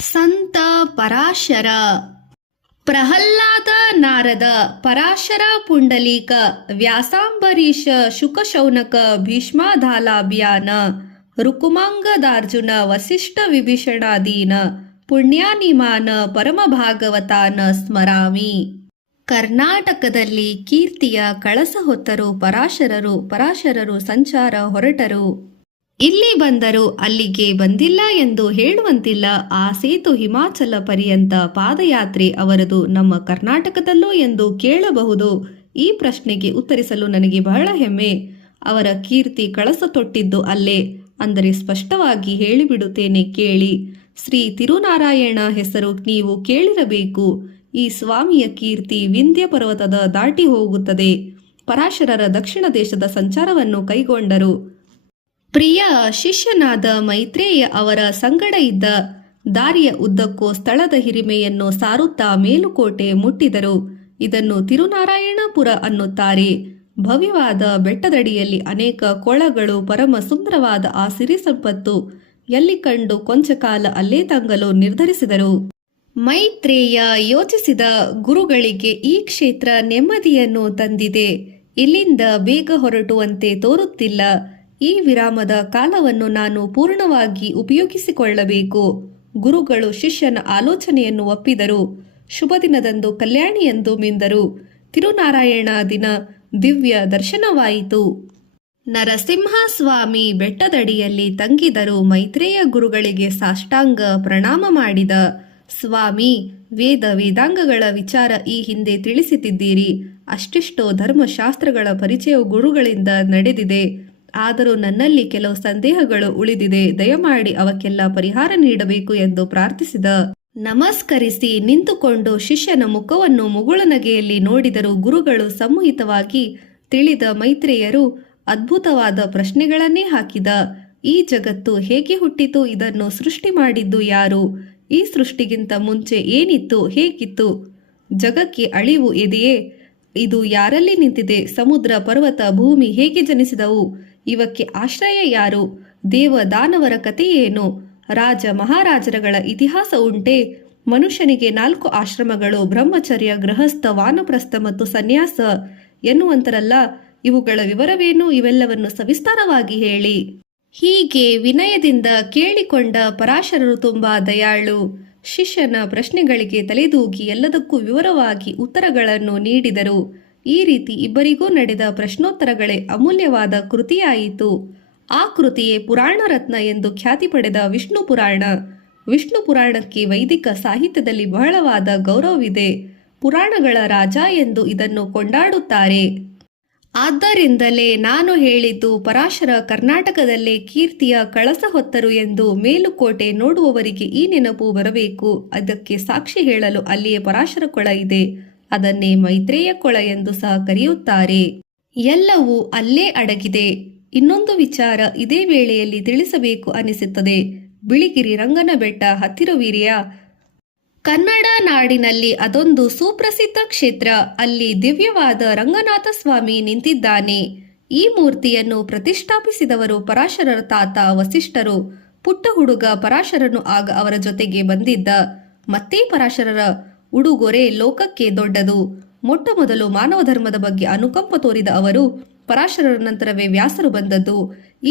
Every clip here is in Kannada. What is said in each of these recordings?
ಸಂತ ಪರಾಶರ ಪ್ರಹ್ಲಾದ ನಾರದ ಪರಾಶರ ಪುಂಡಲೀಕ ವ್ಯಾಸಾಂಬರೀಷ ಶುಕಶೌನಕ ಭೀಷ್ಮಾಧಾಲಾಭಿಯಾನ ರುಕುಮಾಂಗದಾರ್ಜುನ ವಸಿಷ್ಠ ವಿಭೀಷಣಾದೀನ ಪುಣ್ಯಾನಿಮಾನ ಪರಮಭಾಗವತಾನ ಸ್ಮರಾಮಿ. ಕರ್ನಾಟಕದಲ್ಲಿ ಕೀರ್ತಿಯ ಕಳಸ ಹೊತ್ತರು ಪರಾಶರರು ಸಂಚಾರ ಹೊರಟರು. ಇಲ್ಲಿ ಬಂದರು ಅಲ್ಲಿಗೆ ಬಂದಿಲ್ಲ ಎಂದು ಹೇಳುವಂತಿಲ್ಲ. ಆ ಸೇತು ಹಿಮಾಚಲ ಪರ್ಯಂತ ಪಾದಯಾತ್ರೆ ಅವರದು ನಮ್ಮ ಕರ್ನಾಟಕದಲ್ಲೂ ಎಂದು ಕೇಳಬಹುದು. ಈ ಪ್ರಶ್ನೆಗೆ ಉತ್ತರಿಸಲು ನನಗೆ ಬಹಳ ಹೆಮ್ಮೆ. ಅವರ ಕೀರ್ತಿ ಕಳಸ ತೊಟ್ಟಿದ್ದು ಅಲ್ಲೇ ಅಂದರೆ ಸ್ಪಷ್ಟವಾಗಿ ಹೇಳಿಬಿಡುತ್ತೇನೆ ಕೇಳಿ. ಶ್ರೀ ತಿರುನಾರಾಯಣ ಹೆಸರು ನೀವು ಕೇಳಿರಬೇಕು. ಈ ಸ್ವಾಮಿಯ ಕೀರ್ತಿ ವಿಂಧ್ಯ ಪರ್ವತದ ದಾಟಿ ಹೋಗುತ್ತದೆ. ಪರಾಶರರ ದಕ್ಷಿಣ ದೇಶದ ಸಂಚಾರವನ್ನು ಕೈಗೊಂಡರು. ಪ್ರಿಯ ಶಿಷ್ಯನಾದ ಮೈತ್ರೇಯ ಅವರ ಸಂಗಡ ಇದ್ದ ದಾರಿಯ ಉದ್ದಕ್ಕೂ ಸ್ಥಳದ ಹಿರಿಮೆಯನ್ನು ಸಾರುತ್ತಾ ಮೇಲುಕೋಟೆ ಮುಟ್ಟಿದರು. ಇದನ್ನು ತಿರುನಾರಾಯಣಪುರ ಅನ್ನುತ್ತಾರೆ. ಭವ್ಯವಾದ ಬೆಟ್ಟದಡಿಯಲ್ಲಿ ಅನೇಕ ಕೊಳಗಳು, ಪರಮ ಸುಂದರವಾದ ಆ ಸಿರಿ ಸಂಪತ್ತು ಎಲ್ಲಿ ಕಂಡು ಕೊಂಚ ಕಾಲ ಅಲ್ಲೇ ತಂಗಲು ನಿರ್ಧರಿಸಿದರು. ಮೈತ್ರೇಯ ಯೋಚಿಸಿದ ಗುರುಗಳಿಗೆ ಈ ಕ್ಷೇತ್ರ ನೆಮ್ಮದಿಯನ್ನು ತಂದಿದೆ. ಇಲ್ಲಿಂದ ಬೇಗ ಹೊರಟುವಂತೆ ತೋರುತ್ತಿಲ್ಲ. ಈ ವಿರಾಮದ ಕಾಲವನ್ನು ನಾನು ಪೂರ್ಣವಾಗಿ ಉಪಯೋಗಿಸಿಕೊಳ್ಳಬೇಕು. ಗುರುಗಳು ಶಿಷ್ಯನ ಆಲೋಚನೆಯನ್ನು ಒಪ್ಪಿದರು. ಶುಭ ದಿನದಂದು ಕಲ್ಯಾಣಿಯೆಂದು ಮಿಂದರು. ತಿರುನಾರಾಯಣ ದಿನ ದಿವ್ಯ ದರ್ಶನವಾಯಿತು. ನರಸಿಂಹಸ್ವಾಮಿ ಬೆಟ್ಟದಡಿಯಲ್ಲಿ ತಂಗಿದರು. ಮೈತ್ರೇಯ ಗುರುಗಳಿಗೆ ಸಾಷ್ಟಾಂಗ ಪ್ರಣಾಮ ಮಾಡಿದ. ಸ್ವಾಮಿ, ವೇದಾಂಗಗಳ ವಿಚಾರ ಈ ಹಿಂದೆ ತಿಳಿಸುತ್ತಿದ್ದೀರಿ. ಅಷ್ಟಿಷ್ಟೋ ಧರ್ಮಶಾಸ್ತ್ರಗಳ ಪರಿಚಯವು ಗುರುಗಳಿಂದ ನಡೆದಿದೆ. ಆದರೂ ನನ್ನಲ್ಲಿ ಕೆಲವು ಸಂದೇಹಗಳು ಉಳಿದಿದೆ. ದಯಮಾಡಿ ಅವಕ್ಕೆಲ್ಲ ಪರಿಹಾರ ನೀಡಬೇಕು ಎಂದು ಪ್ರಾರ್ಥಿಸಿದ. ನಮಸ್ಕರಿಸಿ ನಿಂತುಕೊಂಡು ಶಿಷ್ಯನ ಮುಖವನ್ನು ಮುಗುಳನಗೆಯಲ್ಲಿ ನೋಡಿದರು. ಗುರುಗಳು ಸಂಮೋಹಿತವಾಗಿ ತಿಳಿದ ಮೈತ್ರೇಯರು ಅದ್ಭುತವಾದ ಪ್ರಶ್ನೆಗಳನ್ನೇ ಹಾಕಿದ. ಈ ಜಗತ್ತು ಹೇಗೆ ಹುಟ್ಟಿತು? ಇದನ್ನು ಸೃಷ್ಟಿ ಮಾಡಿದ್ದು ಯಾರು? ಈ ಸೃಷ್ಟಿಗಿಂತ ಮುಂಚೆ ಏನಿತ್ತು? ಹೇಗಿತ್ತು? ಜಗಕ್ಕೆ ಅಳಿವು ಇದೆಯೇ? ಇದು ಯಾರಲ್ಲಿ ನಿಂತಿದೆ? ಸಮುದ್ರ, ಪರ್ವತ, ಭೂಮಿ ಹೇಗೆ ಜನಿಸಿದವು? ಇವಕ್ಕೆ ಆಶ್ರಯ ಯಾರು? ದೇವ ದಾನವರ ಕಥೆಯೇನು? ರಾಜ ಮಹಾರಾಜರಗಳ ಇತಿಹಾಸ ಉಂಟೆ? ಮನುಷ್ಯನಿಗೆ 4 ಆಶ್ರಮಗಳು, ಬ್ರಹ್ಮಚರ್ಯ, ಗೃಹಸ್ಥ, ವಾನಪ್ರಸ್ಥ ಮತ್ತು ಸನ್ಯಾಸ ಎನ್ನುವಂತರಲ್ಲ. ಇವುಗಳ ವಿವರವೇನು? ಇವೆಲ್ಲವನ್ನು ಸವಿಸ್ತಾರವಾಗಿ ಹೇಳಿ. ಹೀಗೆ ವಿನಯದಿಂದ ಕೇಳಿಕೊಂಡ ಪರಾಶರರು ತುಂಬಾ ದಯಾಳು. ಶಿಷ್ಯನ ಪ್ರಶ್ನೆಗಳಿಗೆ ತಲೆದೂಗಿ ಎಲ್ಲದಕ್ಕೂ ವಿವರವಾಗಿ ಉತ್ತರಗಳನ್ನು ನೀಡಿದರು. ಈ ರೀತಿ ಇಬ್ಬರಿಗೂ ನಡೆದ ಪ್ರಶ್ನೋತ್ತರಗಳೇ ಅಮೂಲ್ಯವಾದ ಕೃತಿಯಾಯಿತು. ಆ ಕೃತಿಯೇ ಪುರಾಣ ರತ್ನ ಎಂದು ಖ್ಯಾತಿ ಪಡೆದ ವಿಷ್ಣು ಪುರಾಣ. ವಿಷ್ಣು ಪುರಾಣಕ್ಕೆ ವೈದಿಕ ಸಾಹಿತ್ಯದಲ್ಲಿ ಬಹಳವಾದ ಗೌರವವಿದೆ. ಪುರಾಣಗಳ ರಾಜ ಎಂದು ಇದನ್ನು ಕೊಂಡಾಡುತ್ತಾರೆ. ಆದ್ದರಿಂದಲೇ ನಾನು ಹೇಳಿದ್ದು ಪರಾಶರ ಕರ್ನಾಟಕದಲ್ಲೇ ಕೀರ್ತಿಯ ಕಳಸ ಹೊತ್ತರು ಎಂದು. ಮೇಲುಕೋಟೆ ನೋಡುವವರಿಗೆ ಈ ನೆನಪು ಬರಬೇಕು. ಅದಕ್ಕೆ ಸಾಕ್ಷಿ ಹೇಳಲು ಅಲ್ಲಿಯೇ ಪರಾಶರ ಕೊಳ ಇದೆ. ಅದನ್ನೇ ಮೈತ್ರೇಯ ಕೊಳ ಎಂದು ಸಹ ಕರೆಯುತ್ತಾರೆ. ಎಲ್ಲವೂ ಅಲ್ಲೇ ಅಡಗಿದೆ. ಇನ್ನೊಂದು ವಿಚಾರ ಇದೇ ವೇಳೆಯಲ್ಲಿ ತಿಳಿಸಬೇಕು ಅನಿಸುತ್ತದೆ. ಬಿಳಿಗಿರಿ ರಂಗನ ಬೆಟ್ಟ ಹತ್ತಿರವಿದೆಯಾ? ಕನ್ನಡ ನಾಡಿನಲ್ಲಿ ಅದೊಂದು ಸುಪ್ರಸಿದ್ಧ ಕ್ಷೇತ್ರ. ಅಲ್ಲಿ ದಿವ್ಯವಾದ ರಂಗನಾಥ ಸ್ವಾಮಿ ನಿಂತಿದ್ದಾನೆ. ಈ ಮೂರ್ತಿಯನ್ನು ಪ್ರತಿಷ್ಠಾಪಿಸಿದವರು ಪರಾಶರರ ತಾತ ವಸಿಷ್ಠರು. ಪುಟ್ಟ ಹುಡುಗ ಪರಾಶರನು ಆಗ ಅವರ ಜೊತೆಗೆ ಬಂದಿದ್ದ. ಮತ್ತೆ ಪರಾಶರರ ಉಡುಗೊರೆ ಲೋಕಕ್ಕೆ ದೊಡ್ಡದು. ಮೊಟ್ಟ ಮೊದಲು ಮಾನವ ಧರ್ಮದ ಬಗ್ಗೆ ಅನುಕಂಪ ತೋರಿದ ಅವರು ಪರಾಶರರ ನಂತರವೇ ವ್ಯಾಸರು ಬಂದದ್ದು.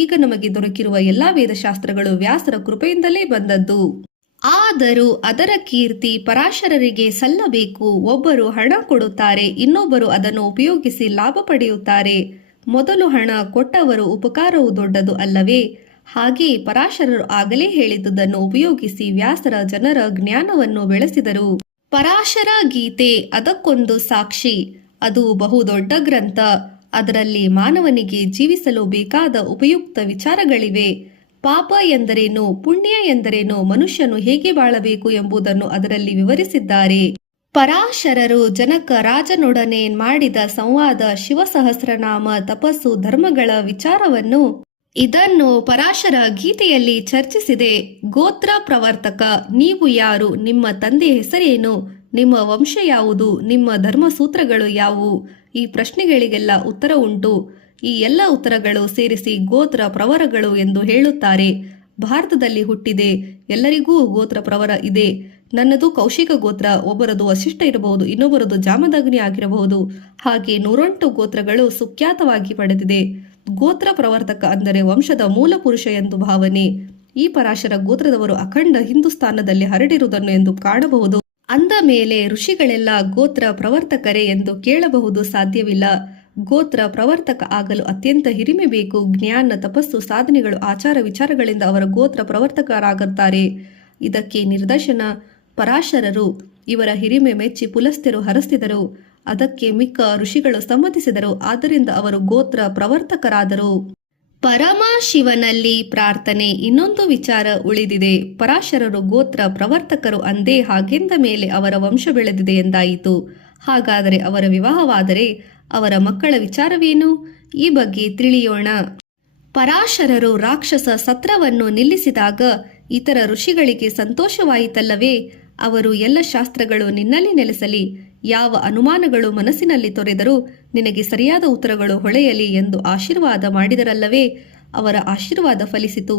ಈಗ ನಮಗೆ ದೊರಕಿರುವ ಎಲ್ಲಾ ವೇದಶಾಸ್ತ್ರಗಳು ವ್ಯಾಸರ ಕೃಪೆಯಿಂದಲೇ ಬಂದದ್ದು. ಆದರೂ ಅದರ ಕೀರ್ತಿ ಪರಾಶರರಿಗೆ ಸಲ್ಲಬೇಕು. ಒಬ್ಬರು ಹಣ ಕೊಡುತ್ತಾರೆ, ಇನ್ನೊಬ್ಬರು ಅದನ್ನು ಉಪಯೋಗಿಸಿ ಲಾಭ ಪಡೆಯುತ್ತಾರೆ. ಮೊದಲು ಹಣ ಕೊಟ್ಟವರು ಉಪಕಾರವು ದೊಡ್ಡದು ಅಲ್ಲವೇ? ಹಾಗೆಯೇ ಪರಾಶರರು ಆಗಲೇ ಹೇಳಿದ್ದುದನ್ನು ಉಪಯೋಗಿಸಿ ವ್ಯಾಸರ ಜನರ ಜ್ಞಾನವನ್ನು ಬೆಳೆಸಿದರು. ಪರಾಶರ ಗೀತೆ ಅದಕ್ಕೊಂದು ಸಾಕ್ಷಿ. ಅದು ಬಹುದೊಡ್ಡ ಗ್ರಂಥ. ಅದರಲ್ಲಿ ಮಾನವನಿಗೆ ಜೀವಿಸಲು ಬೇಕಾದ ಉಪಯುಕ್ತ ವಿಚಾರಗಳಿವೆ. ಪಾಪ ಎಂದರೇನು, ಪುಣ್ಯ ಎಂದರೇನು, ಮನುಷ್ಯನು ಹೇಗೆ ಬಾಳಬೇಕು ಎಂಬುದನ್ನು ಅದರಲ್ಲಿ ವಿವರಿಸಿದ್ದಾರೆ. ಪರಾಶರರು ಜನಕ ರಾಜನೊಡನೆ ಮಾಡಿದ ಸಂವಾದ, ಶಿವಸಹಸ್ರನಾಮ, ತಪಸ್ಸು, ಧರ್ಮಗಳ ವಿಚಾರವನ್ನು ಇದನ್ನು ಪರಾಶರ ಗೀತೆಯಲ್ಲಿ ಚರ್ಚಿಸಿದೆ. ಗೋತ್ರ ಪ್ರವರ್ತಕ, ನೀವು ಯಾರು? ನಿಮ್ಮ ತಂದೆ ಹೆಸರೇನು? ನಿಮ್ಮ ವಂಶ ಯಾವುದು? ನಿಮ್ಮ ಧರ್ಮಸೂತ್ರಗಳು ಯಾವುವು? ಈ ಪ್ರಶ್ನೆಗಳಿಗೆಲ್ಲ ಉತ್ತರ ಉಂಟು. ಈ ಎಲ್ಲ ಉತ್ತರಗಳು ಸೇರಿಸಿ ಗೋತ್ರ ಪ್ರವರಗಳು ಎಂದು ಹೇಳುತ್ತಾರೆ. ಭಾರತದಲ್ಲಿ ಹುಟ್ಟಿದೆ. ಎಲ್ಲರಿಗೂ ಗೋತ್ರ ಪ್ರವರ ಇದೆ. ನನ್ನದು ಕೌಶಿಕ ಗೋತ್ರ, ಒಬ್ಬರದು ವಶಿಷ್ಠ ಇರಬಹುದು, ಇನ್ನೊಬ್ಬರದು ಜಾಮದಗ್ನಿ ಆಗಿರಬಹುದು. ಹಾಗೆ 108 ಗೋತ್ರಗಳು ಸುಖ್ಯಾತವಾಗಿ ಪಡೆದಿದೆ. ಗೋತ್ರ ಪ್ರವರ್ತಕ ಅಂದರೆ ವಂಶದ ಮೂಲ ಪುರುಷ ಎಂದು ಭಾವನೆ. ಈ ಪರಾಶರ ಗೋತ್ರದವರು ಅಖಂಡ ಹಿಂದೂಸ್ತಾನದಲ್ಲಿ ಹರಡಿರುವುದನ್ನು ಎಂದು ಕಾಣಬಹುದು. ಅಂದ ಮೇಲೆ ಋಷಿಗಳೆಲ್ಲ ಗೋತ್ರ ಪ್ರವರ್ತಕರೇ ಎಂದು ಕೇಳಬಹುದು ಸಾಧ್ಯವಿಲ್ಲ. ಗೋತ್ರ ಪ್ರವರ್ತಕ ಆಗಲು ಅತ್ಯಂತ ಹಿರಿಮೆ ಬೇಕು. ಜ್ಞಾನ, ತಪಸ್ಸು, ಸಾಧನೆಗಳು, ಆಚಾರ ವಿಚಾರಗಳಿಂದ ಅವರ ಗೋತ್ರ ಪ್ರವರ್ತಕರಾಗುತ್ತಾರೆ. ಇದಕ್ಕೆ ನಿದರ್ಶನ ಪರಾಶರರು. ಇವರ ಹಿರಿಮೆ ಮೆಚ್ಚಿ ಪುಲಸ್ತ್ಯರು ಹರಸಿದರು. ಅದಕ್ಕೆ ಮಿಕ್ಕ ಋಷಿಗಳು ಸಮ್ಮತಿಸಿದರು. ಆದ್ದರಿಂದ ಅವರು ಗೋತ್ರ ಪ್ರವರ್ತಕರಾದರು. ಪರಮಶಿವನಲ್ಲಿ ಪ್ರಾರ್ಥನೆ. ಇನ್ನೊಂದು ವಿಚಾರ ಉಳಿದಿದೆ. ಪರಾಶರರು ಗೋತ್ರ ಪ್ರವರ್ತಕರು ಅಂದೇ ಹಾಗೆಂದ ಮೇಲೆ ಅವರ ವಂಶ ಬೆಳೆದಿದೆ ಎಂದಾಯಿತು. ಹಾಗಾದರೆ ಅವರ ವಿವಾಹವಾದರೆ ಅವರ ಮಕ್ಕಳ ವಿಚಾರವೇನು? ಈ ಬಗ್ಗೆ ತಿಳಿಯೋಣ. ಪರಾಶರರು ರಾಕ್ಷಸ ಸತ್ರವನ್ನು ನಿಲ್ಲಿಸಿದಾಗ ಇತರ ಋಷಿಗಳಿಗೆ ಸಂತೋಷವಾಯಿತಲ್ಲವೇ? ಅವರು ಎಲ್ಲ ಶಾಸ್ತ್ರಗಳು ನಿನ್ನಲ್ಲಿ ನೆಲೆಸಲಿ, ಯಾವ ಅನುಮಾನಗಳು ಮನಸ್ಸಿನಲ್ಲಿ ತೊರೆದರೂ ನಿನಗೆ ಸರಿಯಾದ ಉತ್ತರಗಳು ಹೊಳೆಯಲಿ ಎಂದು ಆಶೀರ್ವಾದ ಮಾಡಿದರಲ್ಲವೇ? ಅವರ ಆಶೀರ್ವಾದ ಫಲಿಸಿತು.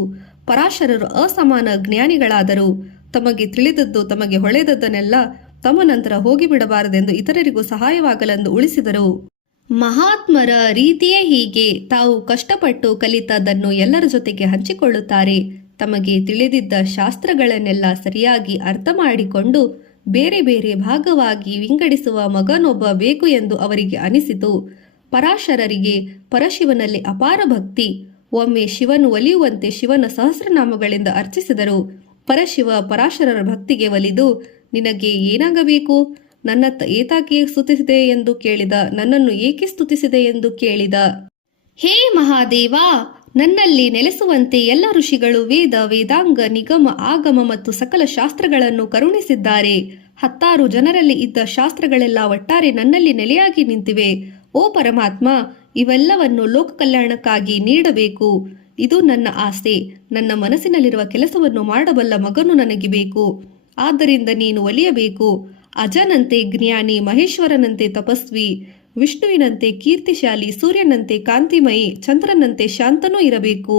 ಪರಾಶರರು ಅಸಮಾನ ಜ್ಞಾನಿಗಳಾದರು. ತಮಗೆ ತಿಳಿದದ್ದು, ತಮಗೆ ಹೊಳೆದದ್ದನ್ನೆಲ್ಲ ತಮ್ಮ ನಂತರ ಹೋಗಿಬಿಡಬಾರದೆಂದು ಇತರರಿಗೂ ಸಹಾಯವಾಗಲೆಂದು ಉಳಿಸಿದರು. ಮಹಾತ್ಮರ ರೀತಿಯೇ ಹೀಗೆ. ತಾವು ಕಷ್ಟಪಟ್ಟು ಕಲಿತದ್ದನ್ನು ಎಲ್ಲರ ಜೊತೆಗೆ ಹಂಚಿಕೊಳ್ಳುತ್ತಾರೆ. ತಮಗೆ ತಿಳಿದಿದ್ದ ಶಾಸ್ತ್ರಗಳನ್ನೆಲ್ಲ ಸರಿಯಾಗಿ ಅರ್ಥ ಮಾಡಿಕೊಂಡು ಬೇರೆ ಬೇರೆ ಭಾಗವಾಗಿ ವಿಂಗಡಿಸುವ ಮಗನೊಬ್ಬ ಬೇಕು ಎಂದು ಅವರಿಗೆ ಅನಿಸಿತು. ಪರಾಶರರಿಗೆ ಪರಶಿವನಲ್ಲಿ ಅಪಾರ ಭಕ್ತಿ. ಒಮ್ಮೆ ಶಿವನು ಒಲಿಯುವಂತೆ ಶಿವನ ಸಹಸ್ರನಾಮಗಳಿಂದ ಅರ್ಚಿಸಿದರು. ಪರಶಿವ ಪರಾಶರರ ಭಕ್ತಿಗೆ ಒಲಿದು, ನಿನಗೆ ಏನಾಗಬೇಕು? ನನ್ನತ್ತ ಏತಾಕೆ ಸ್ತುತಿಸಿದೆ ಎಂದು ಕೇಳಿದ. ನನ್ನನ್ನು ಏಕೆ ಸ್ತುತಿಸಿದೆ ಎಂದು ಕೇಳಿದ. ಹೇ ಮಹಾದೇವ, ನನ್ನಲ್ಲಿ ನೆಲೆಸುವಂತೆ ಎಲ್ಲ ಋಷಿಗಳು ವೇದ, ವೇದಾಂಗ, ನಿಗಮ, ಆಗಮ ಮತ್ತು ಸಕಲ ಶಾಸ್ತ್ರಗಳನ್ನು ಕರುಣಿಸಿದ್ದಾರೆ. 10 ಜನರಲ್ಲಿ ಇದ್ದ ಶಾಸ್ತ್ರಗಳೆಲ್ಲ ಒಟ್ಟಾರೆ ನನ್ನಲ್ಲಿ ನೆಲೆಯಾಗಿ ನಿಂತಿವೆ. ಓ ಪರಮಾತ್ಮ, ಇವೆಲ್ಲವನ್ನು ಲೋಕ ಕಲ್ಯಾಣಕ್ಕಾಗಿ ನೀಡಬೇಕು. ಇದು ನನ್ನ ಆಸೆ. ನನ್ನ ಮನಸ್ಸಿನಲ್ಲಿರುವ ಕೆಲಸವನ್ನು ಮಾಡಬಲ್ಲ ಮಗನು ನನಗೆ ಬೇಕು. ಆದ್ದರಿಂದ ನೀನು ಒಲಿಯಬೇಕು. ಅಜನಂತೆ ಜ್ಞಾನಿ, ಮಹೇಶ್ವರನಂತೆ ತಪಸ್ವಿ, ವಿಷ್ಣುವಿನಂತೆ ಕೀರ್ತಿಶಾಲಿ, ಸೂರ್ಯನಂತೆ ಕಾಂತಿಮಯಿ, ಚಂದ್ರನಂತೆ ಶಾಂತನೂ ಇರಬೇಕು.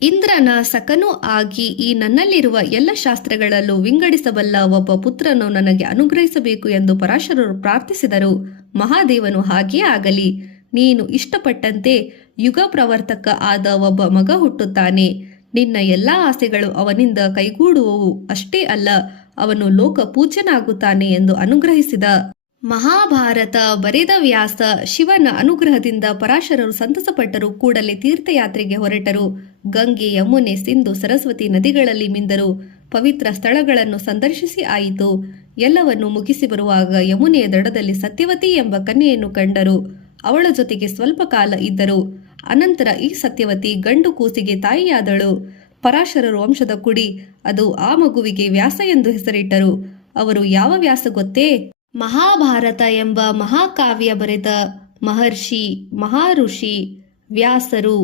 ಇಂದ್ರನ ಸಖನೂ ಆಗಿ ಈ ನನ್ನಲ್ಲಿರುವ ಎಲ್ಲ ಶಾಸ್ತ್ರಗಳಲ್ಲೂ ವಿಂಗಡಿಸಬಲ್ಲ ಒಬ್ಬ ಪುತ್ರನು ನನಗೆ ಅನುಗ್ರಹಿಸಬೇಕು ಎಂದು ಪರಾಶರರು ಪ್ರಾರ್ಥಿಸಿದರು. ಮಹಾದೇವನು ಹಾಗೆಯೇ ಆಗಲಿ. ನೀನು ಇಷ್ಟಪಟ್ಟಂತೆ ಯುಗ ಪ್ರವರ್ತಕ ಆದ ಒಬ್ಬ ಮಗ ಹುಟ್ಟುತ್ತಾನೆ. ನಿನ್ನ ಎಲ್ಲ ಆಸೆಗಳು ಅವನಿಂದ ಕೈಗೂಡುವವು. ಅಷ್ಟೇ ಅಲ್ಲ, ಅವನು ಲೋಕ ಪೂಜ್ಯನಾಗುತ್ತಾನೆ ಎಂದು ಅನುಗ್ರಹಿಸಿದ. ಮಹಾಭಾರತ ಬರೆದ ವ್ಯಾಸ. ಶಿವನ ಅನುಗ್ರಹದಿಂದ ಪರಾಶರರು ಸಂತಸಪಟ್ಟರು. ಕೂಡಲೇ ತೀರ್ಥಯಾತ್ರೆಗೆ ಹೊರಟರು. ಗಂಗೆ, ಯಮುನೆ, ಸಿಂಧು, ಸರಸ್ವತಿ ನದಿಗಳಲ್ಲಿ ಮಿಂದರು. ಪವಿತ್ರ ಸ್ಥಳಗಳನ್ನು ಸಂದರ್ಶಿಸಿ ಆಯಿತು. ಎಲ್ಲವನ್ನು ಮುಗಿಸಿ ಬರುವಾಗ ಯಮುನೆಯ ದಡದಲ್ಲಿ ಸತ್ಯವತಿ ಎಂಬ ಕನ್ಯೆಯನ್ನು ಕಂಡರು. ಅವಳ ಜೊತೆಗೆ ಸ್ವಲ್ಪ ಕಾಲ ಇದ್ದರು. ಅನಂತರ ಈ ಸತ್ಯವತಿ ಗಂಡು ಕೂಸಿಗೆ ತಾಯಿಯಾದಳು. ಪರಾಶರರು ವಂಶದ ಕುಡಿ. ಅದು ಆ ಮಗುವಿಗೆ ವ್ಯಾಸ ಎಂದು ಹೆಸರಿಟ್ಟರು. ಅವರು ಯಾವ ವ್ಯಾಸ ಗೊತ್ತೇ? ಮಹಾಭಾರತ ಎಂಬ ಮಹಾಕಾವ್ಯ ಬರೆದ ಮಹರ್ಷಿ, ಮಹಾಋಷಿ ವ್ಯಾಸರು.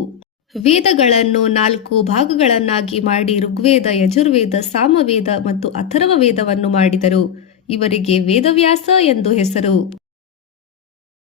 ವೇದಗಳನ್ನು 4 ಭಾಗಗಳನ್ನಾಗಿ ಮಾಡಿ ಋಗ್ವೇದ, ಯಜುರ್ವೇದ, ಸಾಮವೇದ ಮತ್ತು ಅಥರ್ವ ವೇದವನ್ನು ಮಾಡಿದರು. ಇವರಿಗೆ ವೇದವ್ಯಾಸ ಎಂದು ಹೆಸರು.